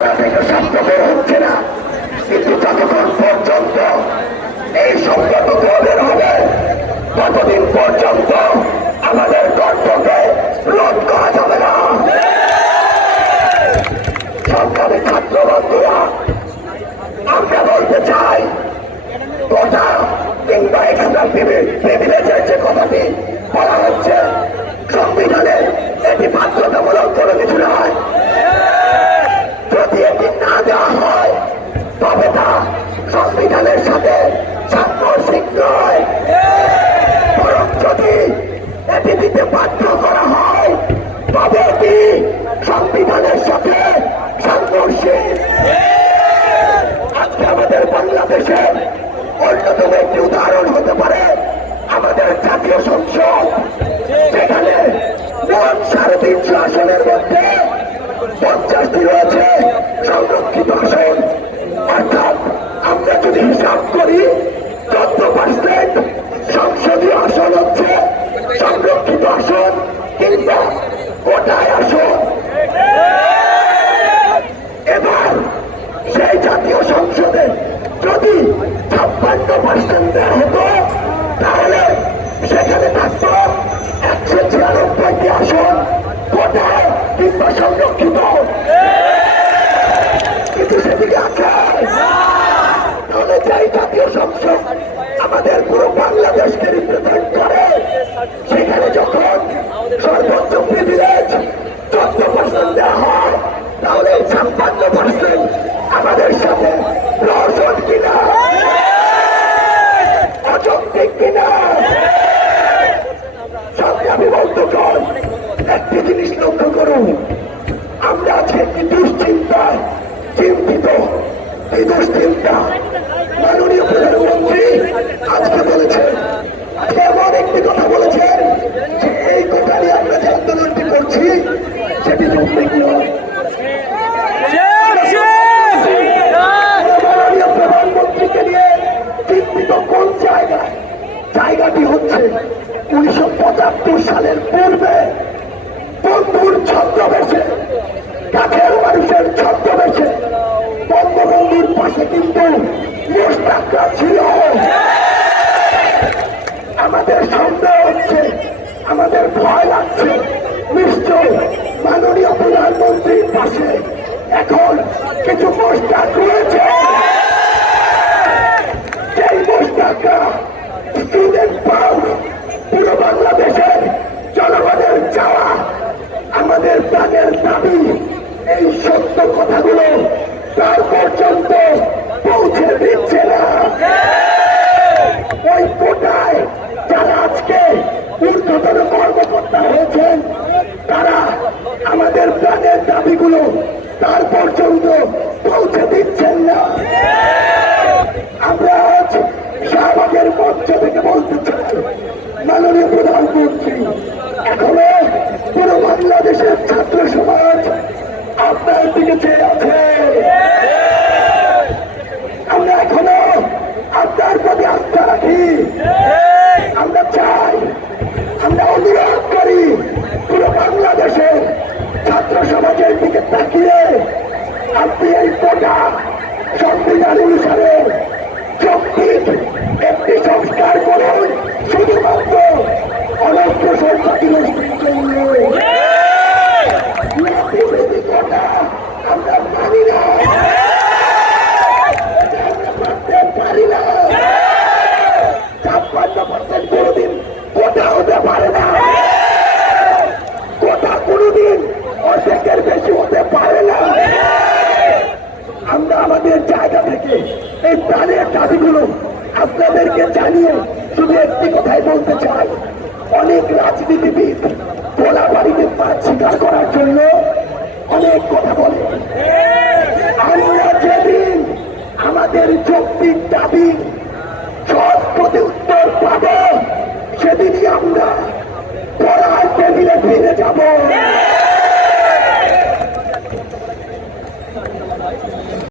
হচ্ছে না, কিন্তু যতক্ষণ পর্যন্ত এই সংকট দূর হবে ততদিন পর্যন্ত আমাদের কর্তব্যে রোধ করা যাবে না। সংগ্রামী ছাত্র বন্ধুরা, আমরা বলতে চাই কোটা কিংবা এখানকার প্রিভিলেজের যে কথাটি বলা হচ্ছে সংবিধানে এটি বাধ্যতামূলক কোনো কিছু নয়। যদি এটি না দেওয়া হয় তবে তা সংবিধানের সাথে সাংঘর্ষিক নয়, বরং যদি এটি দিতে বাধ্য করা হয় তবে এটি সংবিধানের সাথে সাংঘর্ষিক। আজকে আমাদের বাংলাদেশের অন্যতম একটি উদাহরণ হতে পারে আমাদের জাতীয় সংসদ, যেখানে মোট 350 আসনের মধ্যে 50টি রয়েছে সংরক্ষিত আসন। অর্থাৎ আমরা যদি হিসাব করি 14% সংসদীয় আসন হচ্ছে সংরক্ষিত আসন কিংবা কোটায় আসন। এবার সেই জাতীয় সংসদে যদি 56% দেওয়া হতো তাহলে সেখানে থাকতো 196টি আসন কোটায় কিংবা সংরক্ষিত। কিন্তু সেদিকে আছে তাহলে যাই জাতীয় সংসদ আমাদের পুরো বাংলাদেশকে রিপ্রেজেন্ট করে, সেখানে যখন সর্বোচ্চ প্রিভিলেজ 14% দেওয়া হয় তাহলে 56% আমাদের সাথে রসন কিনা, অযৌক্তিক কিনা। সংগ্রামী বন্ধুগণ, একটি জিনিস লক্ষ্য করুন, আমরা আছি একটি দুশ্চিন্তায় চিন্তিত। এই দুশ্চিন্তা মাননীয় প্রধানমন্ত্রী আজকে বলেছেন, এমন একটি কথা বলেছেন যে এই কথা নিয়ে আমরা যে আন্দোলনটি করছি সেটি যৌক্তিক নয়। মাননীয় প্রধানমন্ত্রীকে নিয়ে চিন্তিত কোন জায়গাটি হচ্ছে 1975 সালের পূর্বে বন্ধুর ছদ্মবেশে, কাছের মানুষের ছদ্মবেশে বঙ্গবন্ধুর পাশে কিন্তু মোশতাকরা ছিল। আমাদের সন্দেহ হচ্ছে, আমাদের ভয় লাগছে, নিশ্চয় মাননীয় প্রধানমন্ত্রীর পাশে এখন কিছু মোশতাক রয়েছে। সেই মোশতাকরা স্টুডেন্ট পাউন্ড পুরো বাংলাদেশের জনগণের চাওয়া, আমাদের প্রাণের দাবি, এই সত্য কথাগুলো তার পর্যন্ত পৌঁছে দিচ্ছে না। ওই কোটায় যারা আজকে ঊর্ধ্বতন কর্মকর্তা হয়েছেন তারা আমাদের প্রাণের দাবিগুলো তার পর্যন্ত পৌঁছে দিচ্ছেন না। আমরা আজ শাহবাগের মঞ্চ থেকে বলতে চাই, মাননীয় প্রধানমন্ত্রী, এখনো পুরো বাংলাদেশের ছাত্র সমাজ আপনার দিকে চেয়ে আছে। আমরা এখনো আপনার প্রতি আস্থা রাখি। আমরা চাই, আমরা অনুরোধ করি পুরো বাংলাদেশের ছাত্র সমাজের দিকে তাকিয়ে আপনি এই কোটা সংবিধান অনুসারে যৌক্তিক একটি সংস্কার করুন, শুধুমাত্র অনগ্রসর জাতিগোষ্ঠীর জন্য। আমরা মানি না, মানতে পারি না। 56% কোনোদিন কোটা হতে পারে না, কোটা কোনোদিন অর্ধেকের বেশি হতে পারে না। আমরা আমাদের জায়গা থেকে এই প্রাণের দাবিগুলো আপনাদেরকে জানিয়ে শুধু একটি কথাই বলতে চাই, অনেক রাজনীতিবিদ তোলা বাড়িতে পাঁচ স্বীকার করার জন্য অনেক কথা বলে। আমরা যেদিন আমাদের যৌক্তিক দাবি সৎ প্রতি উত্তর পাব সেদিনই আমরা পড়ার টেবিলে ফিরে যাব।